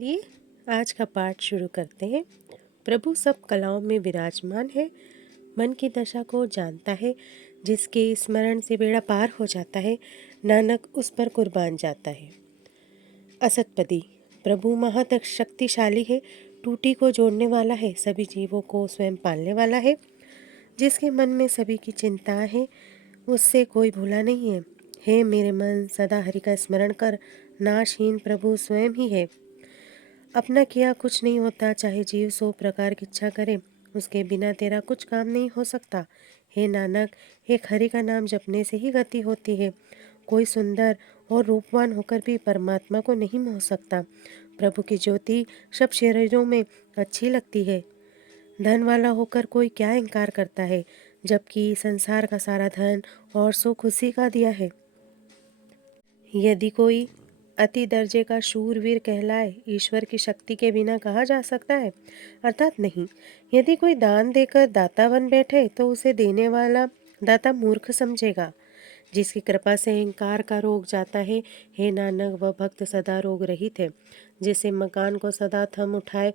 चलिए आज का पाठ शुरू करते हैं। प्रभु सब कलाओं में विराजमान है, मन की दशा को जानता है। जिसके स्मरण से बेड़ा पार हो जाता है, नानक उस पर कुर्बान जाता है। असतपदी। प्रभु महातक शक्तिशाली है, टूटी को जोड़ने वाला है, सभी जीवों को स्वयं पालने वाला है। जिसके मन में सभी की चिंता है, उससे कोई भूला नहीं है। हे मेरे मन, सदा हरि का स्मरण कर, नाशहीन प्रभु स्वयं ही है। अपना किया कुछ नहीं होता, चाहे जीव 100 प्रकार की इच्छा करे, उसके बिना तेरा कुछ काम नहीं हो सकता। हे नानक, एक हरि का नाम जपने से ही गति होती है। कोई सुंदर और रूपवान होकर भी परमात्मा को नहीं मोह सकता। प्रभु की ज्योति सब शरीरों में अच्छी लगती है। धन वाला होकर कोई क्या इनकार करता है, जबकि संसार का सारा धन और सुख उसी का दिया है। यदि कोई अति दर्जे का शूरवीर कहलाए, ईश्वर की शक्ति के बिना कहा जा सकता है? अर्थात नहीं। यदि कोई दान देकर दाता बन बैठे, तो उसे देने वाला दाता मूर्ख समझेगा। जिसकी कृपा से अहंकार का रोग जाता है, हे नानक, वह भक्त सदा रोग रहित है। जैसे मकान को सदा थम उठाए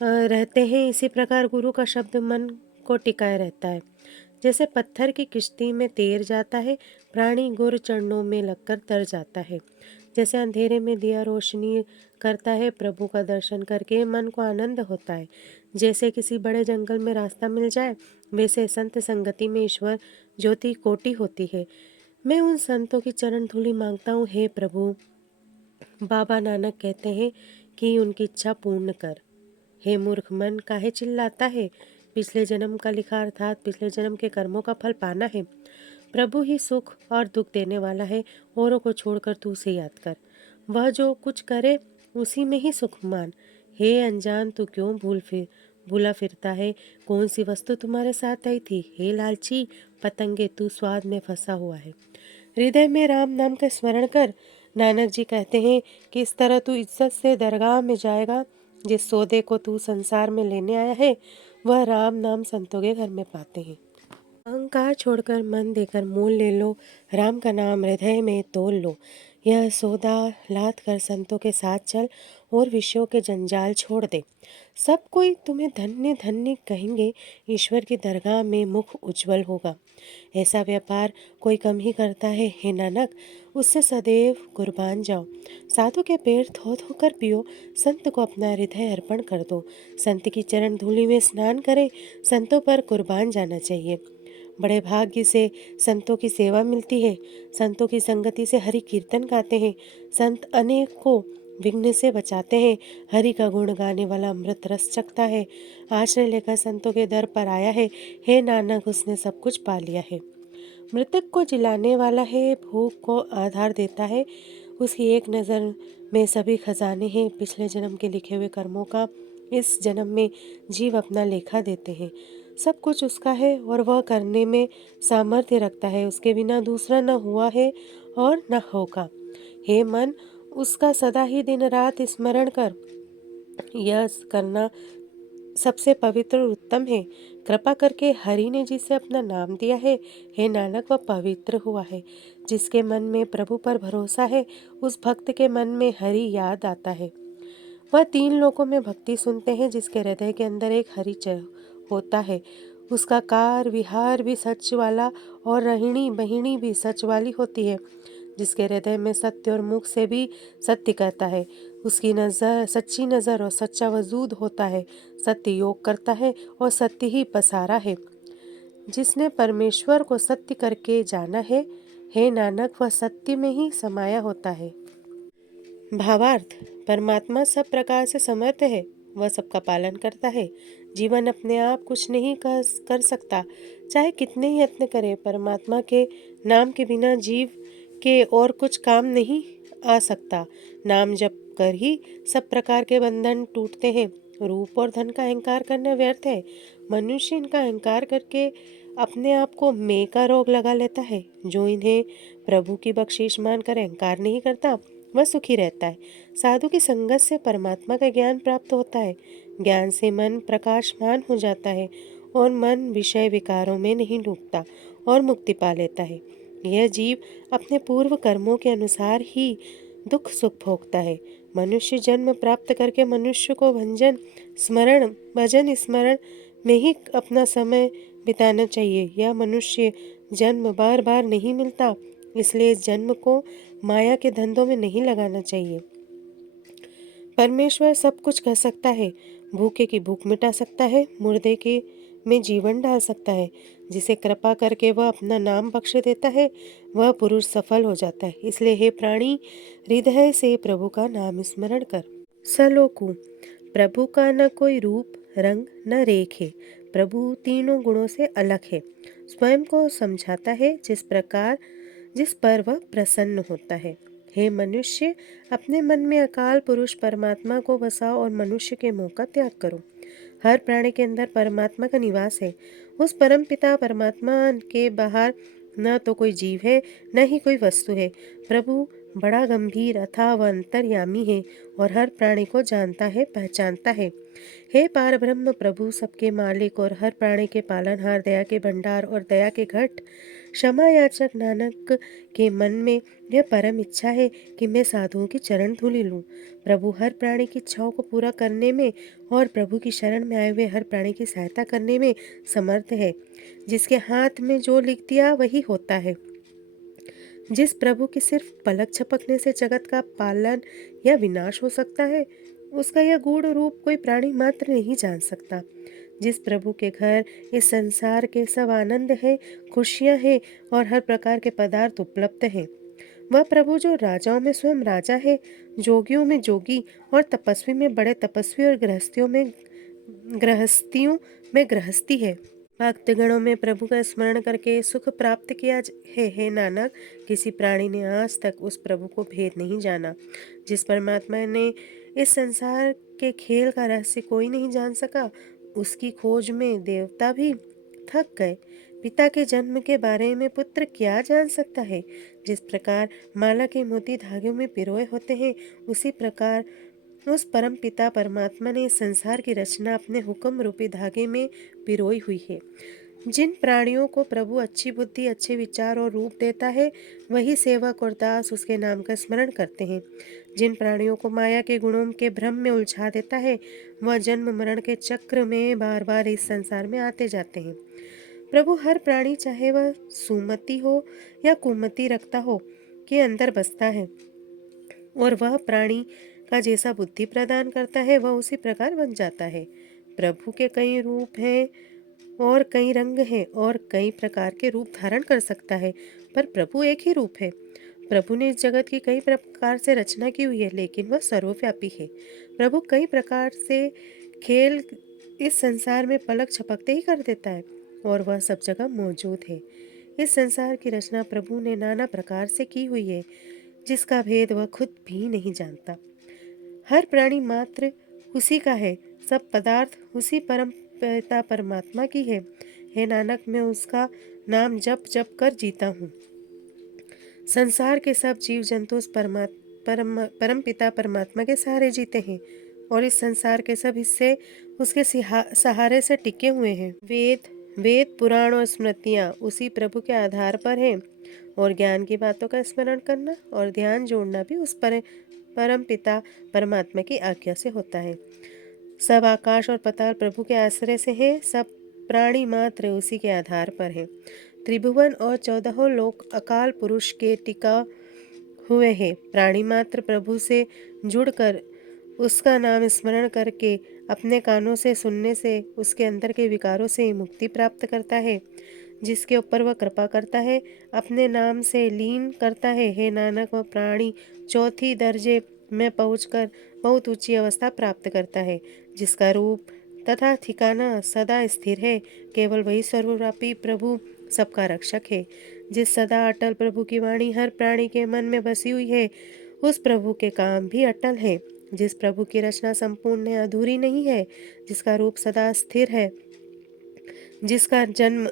रहते हैं, इसी प्रकार गुरु का शब्द मन को टिकाए रहता है। जैसे पत्थर की किश्ती में तैर जाता है, प्राणी गुर चरणों में लगकर तर जाता है। जैसे अंधेरे में दिया रोशनी करता है, प्रभु का दर्शन करके मन को आनंद होता है। जैसे किसी बड़े जंगल में रास्ता मिल जाए, वैसे संत संगति में ईश्वर ज्योति कोटि होती है। मैं उन संतों की चरण धूलि मांगता हूँ, हे प्रभु। बाबा नानक कहते हैं कि उनकी इच्छा पूर्ण कर। हे मूर्ख मन, काहे चिल्लाता है? पिछले जन्म का लिखा अर्थात पिछले जन्म के कर्मों का फल पाना है। प्रभु ही सुख और दुख देने वाला है, औरों को छोड़कर तू उसे याद कर। वह जो कुछ करे उसी में ही सुख मान। हे अनजान, तू क्यों भूला फिरता है? कौन सी वस्तु तुम्हारे साथ आई थी? हे लालची पतंगे, तू स्वाद में फंसा हुआ है। हृदय में राम नाम का स्मरण कर। नानक जी कहते हैं कि इस तरह तू इज्जत से दरगाह में जाएगा। जिस सौदे को तू संसार में लेने आया है, वह राम नाम संतों के घर में पाते हैं। अहंकार छोड़कर मन देकर मोल ले लो, राम का नाम हृदय में तोल लो। यह सौदा लाद कर संतों के साथ चल और विषयों के जंजाल छोड़ दे। सब कोई तुम्हें धन्य धन्य कहेंगे, ईश्वर की दरगाह में मुख उज्जवल होगा। ऐसा व्यापार कोई कम ही करता है, हे नानक, उससे सदैव कुर्बान जाओ। साधु के पैर धो धो कर पियो, संत को अपना हृदय अर्पण कर दो। संत की चरण धूलि में स्नान करें, संतों पर कुर्बान जाना चाहिए। बड़े भाग्य से संतों की सेवा मिलती है। संतों की संगति से हरि कीर्तन गाते हैं। संत अनेक को विघ्न से बचाते हैं। हरि का गुण गाने वाला अमृत रस चखता है। आश्रय लेकर संतों के दर पर आया है, हे नानक, उसने सब कुछ पा लिया है। मृतक को जिलाने वाला है, भूख को आधार देता है। उसकी एक नज़र में सभी खजाने हैं। पिछले जन्म के लिखे हुए कर्मों का इस जन्म में जीव अपना लेखा देते हैं। सब कुछ उसका है और वह करने में सामर्थ्य रखता है। उसके बिना दूसरा न हुआ है और न होगा। हे मन, उसका सदा ही दिन रात स्मरण कर। यह करना सबसे पवित्र और उत्तम है। कृपा करके हरि ने जिसे अपना नाम दिया है, हे नानक, वह पवित्र हुआ है। जिसके मन में प्रभु पर भरोसा है, उस भक्त के मन में हरि याद आता है। वह 3 लोकों में भक्ति सुनते हैं। जिसके हृदय के अंदर एक हरि होता है, उसका कार विहार भी सच वाला और रहनी बहिनी भी सच वाली होती है। जिसके हृदय में सत्य और मुख से भी सत्य कहता है, उसकी नज़र सच्ची नज़र और सच्चा वजूद होता है। सत्य योग करता है और सत्य ही पसारा है। जिसने परमेश्वर को सत्य करके जाना है, हे नानक, वह सत्य में ही समाया होता है। भावार्थ: परमात्मा सब प्रकार से समर्थ है। वह सबका पालन करता है। जीवन अपने आप कुछ नहीं कर सकता, चाहे कितने ही यत्न करे। परमात्मा के नाम के बिना जीव के और कुछ काम नहीं आ सकता। नाम जप कर ही सब प्रकार के बंधन टूटते हैं। रूप और धन का अहंकार करना व्यर्थ है। मनुष्य इनका अहंकार करके अपने आप को मैं का रोग लगा लेता है। जो इन्हें प्रभु की बख्शीश मानकर अहंकार नहीं करता, वह सुखी रहता है। साधु की संगत से परमात्मा का ज्ञान प्राप्त होता है। ज्ञान से मन प्रकाशमान हो जाता है और मन विषय विकारों में नहीं डूबता और मुक्ति पा लेता है। यह जीव अपने पूर्व कर्मों के अनुसार ही दुख सुख भोगता है। मनुष्य जन्म प्राप्त करके मनुष्य को भजन स्मरण में ही अपना समय बिताना चाहिए। यह मनुष्य जन्म बार बार नहीं मिलता, इसलिए इस जन्म को माया के धंधों में नहीं लगाना चाहिए। परमेश्वर सब कुछ कर सकता है, भूखे की भूख मिटा सकता है, मुर्दे के में जीवन डाल सकता है। जिसे कृपा करके वह अपना नाम बख्श देता है, वह पुरुष सफल हो जाता है। इसलिए हे प्राणी, हृदय से प्रभु का नाम स्मरण कर। सलोकु, प्रभु का न कोई रूप रंग न रेख है। प्रभु तीनों गुणों से अलग है। स्वयं को समझाता है जिस पर वह प्रसन्न होता है। हे मनुष्य, अपने मन में अकाल पुरुष परमात्मा को बसाओ और मनुष्य के मोह का त्याग करो। हर प्राणी के अंदर परमात्मा का निवास है। उस परम पिता परमात्मा के बाहर न तो कोई जीव है, न ही कोई वस्तु है। प्रभु बड़ा गंभीर अथाह व अंतर्यामी है और हर प्राणी को जानता है, पहचानता है। हे पार ब्रह्म प्रभु, सबके मालिक और हर प्राणी के पालनहार, दया के भंडार और दया के घट, क्षमा याचक नानक के मन में यह परम इच्छा है कि मैं साधुओं की चरण धूलि लूं। प्रभु हर प्राणी की इच्छाओं को पूरा करने में और प्रभु की शरण में आए हुए हर प्राणी की सहायता करने में समर्थ है। जिसके हाथ में जो लिख दिया वही होता है। जिस प्रभु की सिर्फ पलक झपकने से जगत का पालन या विनाश हो सकता है, उसका यह गूढ़ रूप कोई प्राणी मात्र नहीं जान सकता। जिस प्रभु के घर इस संसार के सब आनंद है, खुशियां हैं और हर प्रकार के पदार्थ उपलब्ध हैं, वह प्रभु जो राजाओं में स्वयं राजा है, जोगियों में जोगी और तपस्वी में बड़े तपस्वी और गृहस्थियों में गृहस्थी है। भक्तगणों में प्रभु का स्मरण करके सुख प्राप्त किया है। हे नानक, किसी प्राणी ने आज तक उस प्रभु को भेद नहीं जाना। जिस परमात्मा ने इस संसार के खेल का रहस्य कोई नहीं जान सका, उसकी खोज में देवता भी थक गए। पिता के जन्म के बारे में पुत्र क्या जान सकता है। जिस प्रकार माला के मोती धागों में पिरोए होते हैं, उसी प्रकार उस परम पिता परमात्मा ने इस संसार की रचना अपने हुक्म रूपी धागे में पिरोई हुई है। जिन प्राणियों को प्रभु अच्छी बुद्धि, अच्छे विचार और रूप देता है, वही सेवक और दास उसके नाम का स्मरण करते हैं। जिन प्राणियों को माया के गुणों के भ्रम में उलझा देता है, वह जन्म मरण के चक्र में बार बार इस संसार में आते जाते हैं। प्रभु हर प्राणी, चाहे वह सुमति हो या कुमति रखता हो, के अंदर बसता है और वह प्राणी का जैसा बुद्धि प्रदान करता है, वह उसी प्रकार बन जाता है। प्रभु के कई रूप हैं और कई रंग हैं और कई प्रकार के रूप धारण कर सकता है, पर प्रभु एक ही रूप है। प्रभु ने इस जगत की कई प्रकार से रचना की हुई है, लेकिन वह सर्वव्यापी है। प्रभु कई प्रकार से खेल इस संसार में पलक झपकते ही कर देता है और वह सब जगह मौजूद है। इस संसार की रचना प्रभु ने नाना प्रकार से की हुई है, जिसका भेद वह खुद भी नहीं जानता। हर प्राणी मात्र उसी का है, सब पदार्थ उसी परम पिता परमात्मा की है। हे नानक, मैं उसका नाम जप जप कर जीता हूँ। संसार के सब जीव जंतु उस परम पिता परमात्मा के सहारे जीते हैं और इस संसार के सब हिस्से उसके सहारे से टिके हुए हैं। वेद पुराण और स्मृतियाँ उसी प्रभु के आधार पर हैं और ज्ञान की बातों का स्मरण करना और ध्यान जोड़ना भी उस परम पिता परमात्मा की आज्ञा से होता है। सब आकाश और पताल प्रभु के आश्रय से हैं, सब प्राणी मात्र उसी के आधार पर हैं। त्रिभुवन और 14 लोक अकाल पुरुष के टिका हुए हैं। प्राणी मात्र प्रभु से जुड़कर उसका नाम स्मरण करके अपने कानों से सुनने से उसके अंदर के विकारों से मुक्ति प्राप्त करता है। जिसके ऊपर वह कृपा करता है, अपने नाम से लीन करता है। हे नानक, वह प्राणी चौथी दर्जे में पहुंचकर बहुत ऊंची अवस्था प्राप्त करता है, जिसका रूप तथा ठिकाना सदा स्थिर है। केवल वही सर्वव्यापी प्रभु सबका रक्षक है। जिस सदा अटल प्रभु की वाणी हर प्राणी के मन में बसी हुई है, उस प्रभु के काम भी अटल है। जिस प्रभु की रचना संपूर्ण है, अधूरी नहीं है, जिसका रूप सदा स्थिर है, जिसका जन्म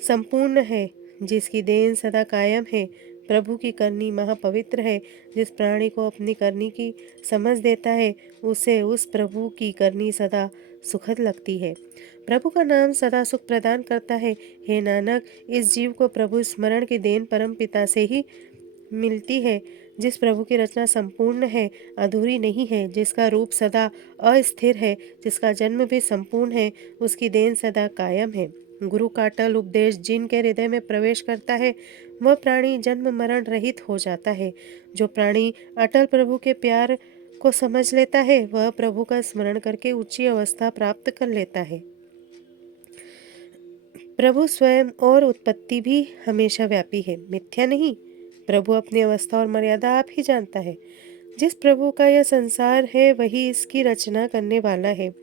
संपूर्ण है, जिसकी देन सदा कायम है, प्रभु की करनी महापवित्र है। जिस प्राणी को अपनी करनी की समझ देता है, उसे उस प्रभु की करनी सदा सुखद लगती है। प्रभु का नाम सदा सुख प्रदान करता है। हे नानक, इस जीव को प्रभु स्मरण की देन परम पिता से ही मिलती है, जिस प्रभु की रचना संपूर्ण है, अधूरी नहीं है, जिसका रूप सदा अस्थिर है, जिसका जन्म भी संपूर्ण है, उसकी देन सदा कायम है। गुरु का अटल उपदेश जिनके हृदय में प्रवेश करता है, वह प्राणी जन्म मरण रहित हो जाता है। जो प्राणी अटल प्रभु के प्यार को समझ लेता है, वह प्रभु का स्मरण करके ऊंची अवस्था प्राप्त कर लेता है। प्रभु स्वयं और उत्पत्ति भी हमेशा व्यापी है, मिथ्या नहीं। प्रभु अपनी अवस्था और मर्यादा आप ही जानता है। जिस प्रभु का यह संसार है, वही इसकी रचना करने वाला है।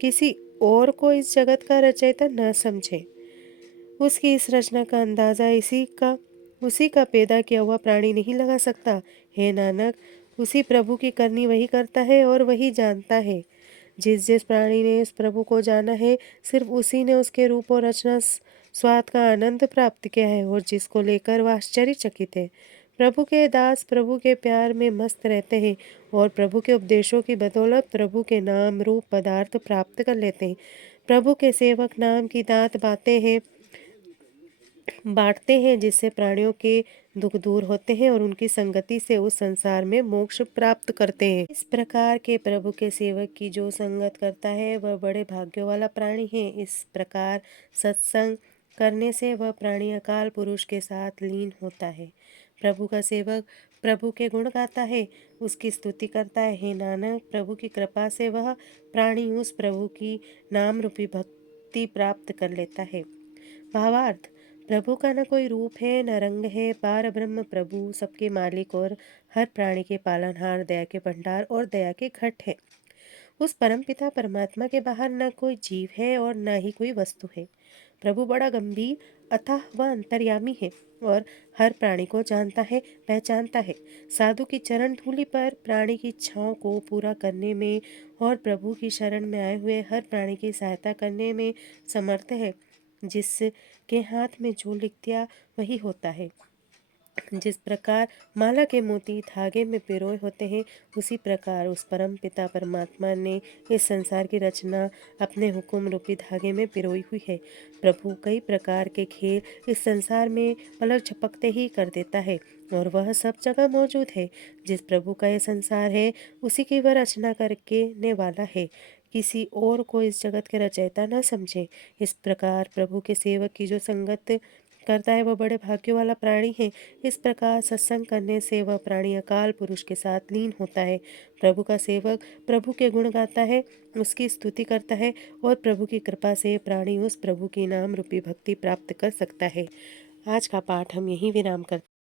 किसी और को इस जगत का रचयिता न समझे। उसकी इस रचना का अंदाजा उसी का पैदा किया हुआ प्राणी नहीं लगा सकता। हे नानक, उसी प्रभु की करनी वही करता है और वही जानता है। जिस जिस प्राणी ने इस प्रभु को जाना है, सिर्फ उसी ने उसके रूप और रचना स्वाद का आनंद प्राप्त किया है, और जिसको लेकर वह आश्चर्यचकित है। प्रभु के दास प्रभु के प्यार में मस्त रहते हैं और प्रभु के उपदेशों की बदौलत प्रभु के नाम रूप पदार्थ प्राप्त कर लेते हैं। प्रभु के सेवक नाम की दात बांटते हैं, जिससे प्राणियों के दुख दूर होते हैं और उनकी संगति से उस संसार में मोक्ष प्राप्त करते हैं। इस प्रकार के प्रभु के सेवक की जो संगत करता है, वह बड़े भाग्यों वाला प्राणी है। इस प्रकार सत्संग करने से वह प्राणी अकाल पुरुष के साथ लीन होता है। प्रभु का सेवक प्रभु के गुण गाता है, उसकी स्तुति करता है। हे नानक, प्रभु की कृपा से वह प्राणी उस प्रभु की नाम रूपी भक्ति प्राप्त कर लेता है। भावार्थ: प्रभु का न कोई रूप है, न रंग है। पार ब्रह्म प्रभु सबके मालिक और हर प्राणी के पालनहार, दया के भंडार और दया के घट है। उस परमपिता परमात्मा के बाहर न कोई जीव है और न ही कोई वस्तु है। प्रभु बड़ा गंभीर, अथाह व अंतर्यामी है और हर प्राणी को जानता है, पहचानता है। साधु की चरण धूलि पर प्राणी की इच्छाओं को पूरा करने में और प्रभु की शरण में आए हुए हर प्राणी की सहायता करने में समर्थ है। जिसके हाथ में जो लिख दिया वही होता है। जिस प्रकार माला के मोती धागे में पिरोए होते हैं, उसी प्रकार उस परम पिता परमात्मा ने इस संसार की रचना अपने हुक्म रूपी धागे में पिरोई हुई है। प्रभु कई प्रकार के खेल इस संसार में पलक झपकते ही कर देता है और वह सब जगह मौजूद है। जिस प्रभु का यह संसार है, उसी की वह रचना करने वाला है। किसी और को इस जगत के रचयिता न समझे। इस प्रकार प्रभु के सेवक की जो संगत करता है, वह बड़े भाग्य वाला प्राणी है। इस प्रकार सत्संग करने से वह प्राणी अकाल पुरुष के साथ लीन होता है। प्रभु का सेवक प्रभु के गुण गाता है, उसकी स्तुति करता है और प्रभु की कृपा से प्राणी उस प्रभु की नाम रूपी भक्ति प्राप्त कर सकता है। आज का पाठ हम यहीं विराम करते हैं।